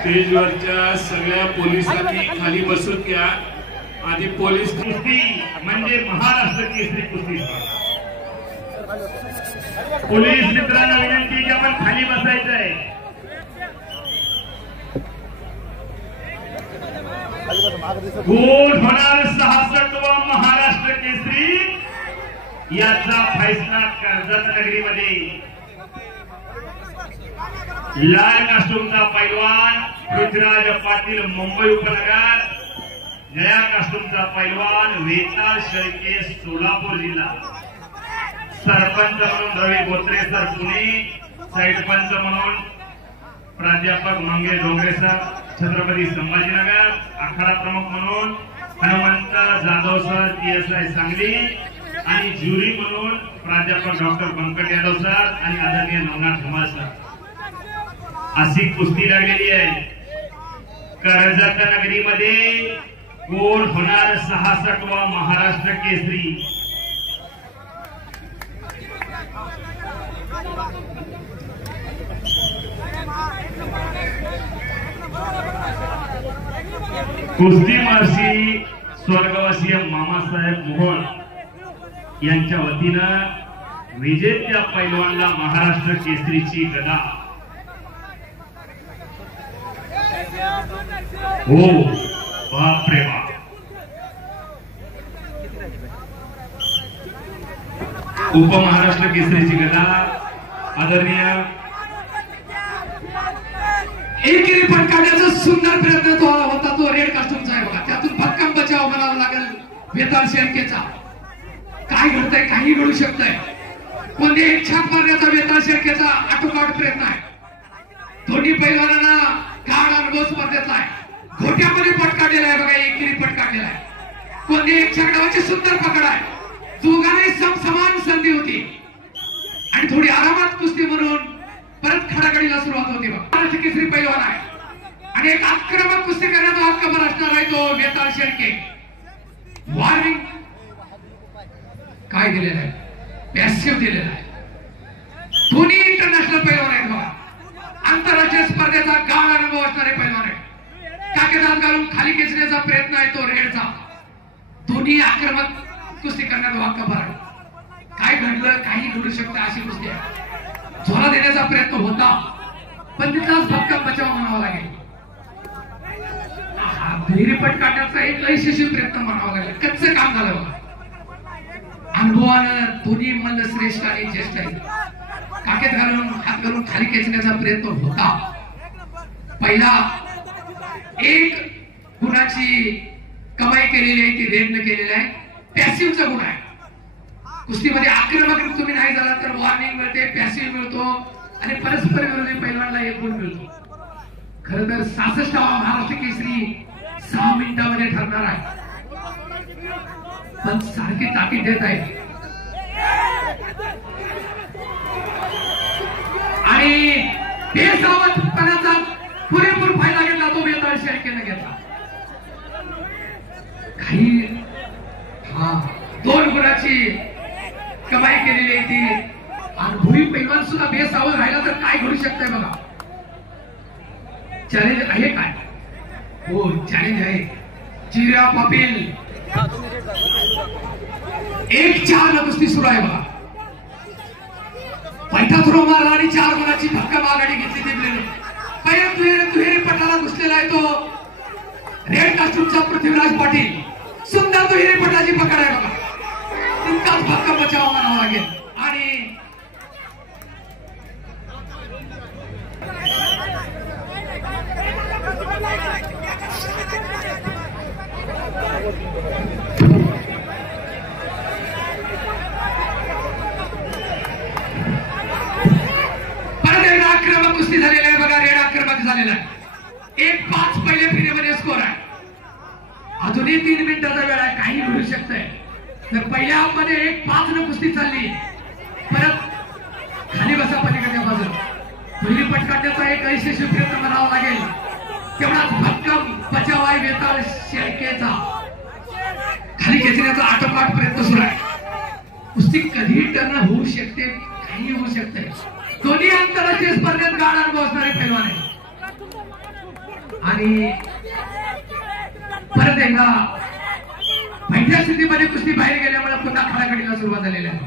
स्टेजवरच्या सगळ्या पोलिसांनी खाली बसून घ्या आणि पोलीस कुस्ती म्हणजे महाराष्ट्र केसरी कुस्ती स्पर्धा। पोलीस मित्रांना विनंती की आपण खाली बसायचं आहे। कोण होणार 66वा महाराष्ट्र केसरी याचा फैसला कर्जत नगरीमध्ये लाल कास्टूमचा पैलवान पृथ्वीराज पाटील मुंबई उपनगर, नया कास्टूमचा पैलवान वेताळ शेळके सोलापूर जिल्हा, सरपंच म्हणून रवी बोत्रे सर पुणे, साईडपंच म्हणून प्राध्यापक मंगे डोंगरे सर छत्रपती संभाजीनगर, आखाडा प्रमुख म्हणून हनुमंत जाधव सर TSI सांगली आणि ज्युरी म्हणून प्राध्यापक डॉक्टर पंकज यादव सर आणि आदरणीय नवनाथ धुमाळ सर अशी कुस्ती लागलेली आहे। कर्जत नगरीमध्ये कोण होणार 66वा महाराष्ट्र केसरी। कुस्ती महर्षी स्वर्गवासी मामासाहेब मोहोळ यांच्या वतीनं विजेत्या पैलवानला महाराष्ट्र केसरीची गदा। हो बाप रे बाप, उपमहाराष्ट्र केसरीची गदा आदरणीय एकेरी पटकावण्याचा सुंदर प्रयत्न तो होता, तो रेड कास्टूमचा आहे बघा। त्यातून भक्कम बचाव म्हणावा लागेल वेताळ शेळकेचा। काय घडतंय, काही घडू शकतंय। कोणते एक छाप मारण्याचा वेताळ शेळकेचा आटोकाट प्रयत्न आहे। दोन्ही पैलवानांना गाढ अनुभव स्पर्धेतला आहे। घोट्यामध्ये पट काढलेला आहे बघा, एकेरी पट काढलेला आहे। कोणते एक छकडावाची सुंदर पकड आहे। दोघांनाही समान संधी होती आणि थोडी आरामात कुस्ती म्हणून परत खडाखडीला सुरुवात होती बघा। महाराष्ट्र केसरी पैलवान आहे आणि एक आक्रमक कुस्ती करण्याचा हक्क पण असणार आहे तो वेताळ शेळके। वॉर्निंग काय दिलेलं आहे, पॅसिव्ह दिलेला आहे। दोन्ही इंटरनॅशनल पैलवान आहेत बघा, आंतरराष्ट्रीय स्पर्धेचा गाढ अनुभव असणारे पैलवान आहेत। काकेदार घालून खाली खेचण्याचा प्रयत्न आहे तो रेडचा। दोन्ही आक्रमक कुस्ती करण्याचा हक्क पण आहे। काय घडलं, काही घडू शकतं अशी कुस्ती आहे। झोला देण्याचा प्रयत्न होता पण तिथलाच भक्कम बचाव म्हणावा लागेल। धैर्यपट काढण्याचा एक यशस्वी प्रयत्न म्हणावा लागेल। कच्चं काम झालं बघा। अनुभवानं दोन्ही मल्ल श्रेष्ठ आणि ज्येष्ठ आहेत। काकेत घालून हात घालून खाली खेचण्याचा प्रयत्न होता। पहिला एक गुणाची कमाई केलेली आहे ती रेडनं केलेली आहे। पॅसिव्हचा गुण आहे। कुस्तीमध्ये आक्रमक तुम्ही नाही झाला तर वॉर्निंग मिळते, पॅसिव्ह मिळतो आणि परस्पर विरोधी पैलवानला एक गुण मिळतो। खरं तर 66वा महाराष्ट्र केसरी 6 मिनिटांमध्ये ठरणार आहे पण सारखी ताकीद देत आहे आणि बेसावधपणाचा पुरेपूर फायदा घेतला तो वेताळ शेळकेने घेतला। काही दोन गुणाची कमाई केलेली आहे ती अनुभवी पैलवान सुद्धा बेसावध राहिला तर काय घडू शकतंय बघा। चॅलेंज आहे काय? हो चॅलेंज आहे। चिऱ्या पाटील 1-4 कुस्ती सुरू आहे बघा। पैठा थ्रो मारला आणि 4 गुणाची भक्कम आघाडी घेतली टिपलेली। पहिल्या दुहेरी पटाला घुसलेला आहे तो रेड कास्टूमचा पृथ्वीराज पाटील। सुंदर दुहेरी पटाची पकड आहे बघा। तितकाच भक्कम बचाव म्हणावा लागेल आणि परत एकदा आक्रमक कुस्ती झालेली आहे बघा। रेड आक्रमक झालेला आहे। 1-5 पहिल्या फेरीमध्ये स्कोर आहे। अजूनही 3 मिनिटाचा वेळ आहे, काही घडू शकतंय। तर पहिल्या मध्ये 1-5 न कुस्ती चालली। परत खाली बसा पलीकडच्या बाजूला। पहिली पट काढण्याचा एक यशस्वी प्रयत्न म्हणावा लागेल। तेवढाच भक्कम बचाव आहे वेताळ शेळकेचा। खाली खेचण्याचा आटोकाट प्रयत्न सुरू आहे। कुस्ती कधीही टर्न होऊ शकते, काही होऊ शकते। दोन्ही आंतरराष्ट्रीय स्पर्धेत गाढ अनुभव असणारे पैलवान आहे। आणि परत एकदा बैठ्या स्थितीमध्ये कुस्ती बाहेर गेल्यामुळे पुन्हा खडाखडीला सुरुवात झालेली आहे.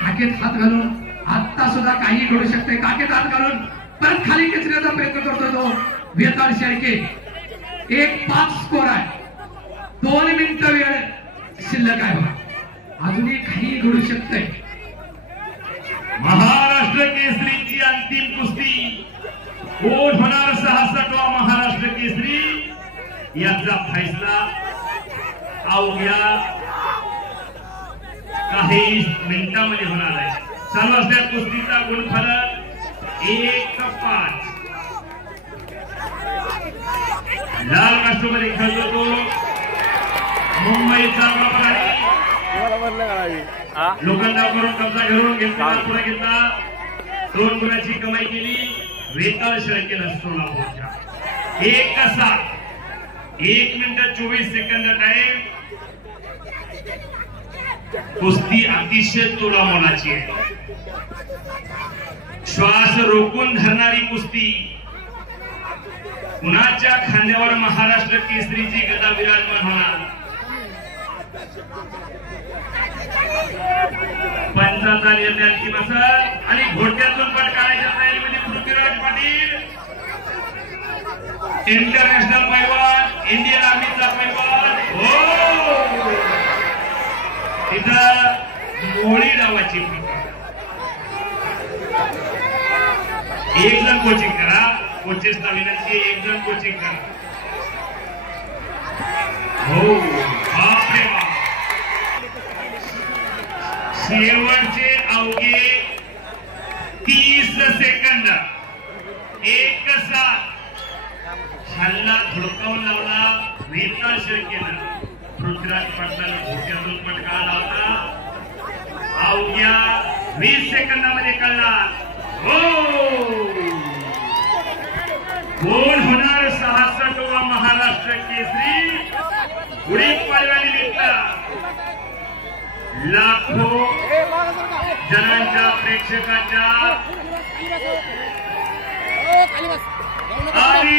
काकेत हात घालून आता सुद्धा काही घडू शकते. काकेत हात घालून परत खाली खेचण्याचा प्रयत्न करतो तो वेताळ शेळके. 1-5 स्कोर आहे. 2 मिनिटं वेळ शिल्लक आहे. अजूनही काही घडू शकतंय. महाराष्ट्र केसरीची अंतिम कुस्ती. कोण होणार 66वा महाराष्ट्र केसरी याचा फैसला अवघ्या काही मिनिटांमध्ये होणार आहे. चालू असल्या कुस्तीचा गुणफलक 1-5. लाल कास्टमध्ये खेळतो तो मुंबईचा लोखंडा करून कब्जा घेऊन घेतला. पुढे घेतला 2 गुणाची कमाई केली. वेताळ शेळकेनं सोलापूरच्या 1-7. 1 मिनिट 24 सेकंद टाइम. कुस्ती अतिशय तोलामोलाची आहे. श्वास रोखून धरणारी कुस्ती. कुणाच्या खांद्यावर महाराष्ट्र केसरीची गदा विराजमान होणार. पंचाचा निर्णय अंतिम असेल आणि घोट्यातून पण काढायच्या तयारीमध्ये पृथ्वीराज पाटील इंटरनॅशनल पैलवान, इंडियन आर्मीचा पैलवान. हो इथं मोळी नावाची एक जण कोचिंग करा. कोचेसला विनंती 1 जण कोचिंग करा. हो बापरे बाप. शेवटचे अवघे 30 सेकंद. 1-7. हल्ला धुडकावून लावला वेताळ शेळकेनं. पृथ्वीराज पाटलाला घोट्यातून पटका लावला. अवघ्या 20 सेकंदामध्ये कळला. हो कोण होणार 66वा महाराष्ट्र केसरी. उडीद पाडव्यानिमित्त लाखो जणांच्या प्रेक्षकांच्या आणि